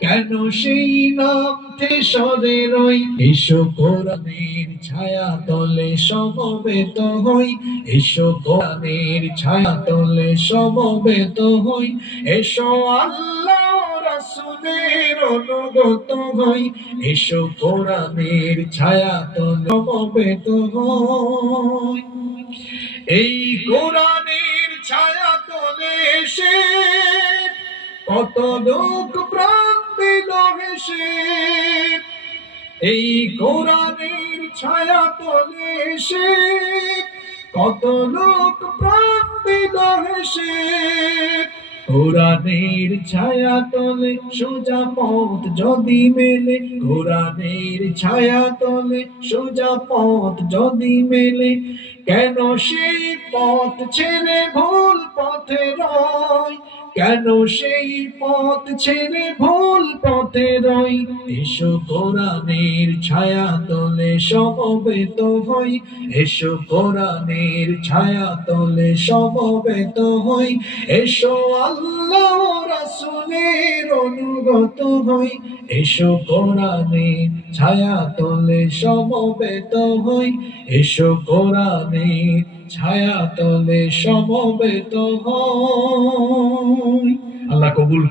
কেন সেই নাম তেসরে রই? এসো কোরআনের ছায়া তলে সমবেত হই। এসো কোরআনের ছায়া তলে সমবেত হই। এসো আল্লাহ রাসূলের অনুগত হই। এসো কোরআনের ছায়া তলে সমবেত হই। এই কোরআনের ছায়া তলে এসে কত লোক প্রাণ দিল এই কোরআনের ছায়া তলে এসে কত লোক প্রাণ দিল কোরআনের ছায়া তলে সোজা পথ যদি মেলে। কোরআনের ছায়া তলে সোজা পথ যদি মেলে। কেন সেই পথ ছেড়ে ভুল পথে রয় কেন সেই পথ ছেড়ে ভুল পথে রই? এসো কোরআনের ছায়া তলে সমবেত হই। এসো কোরআনের ছায়া তলে সমবেত হই। এসো আল্লাহ রাসূলের অনুগত হই, এসো কোরআনে ছায়া তলে সমবেত হই, এসো কোরআনে ছায়া তলে সমবেত হই আল্লাহ কবুল।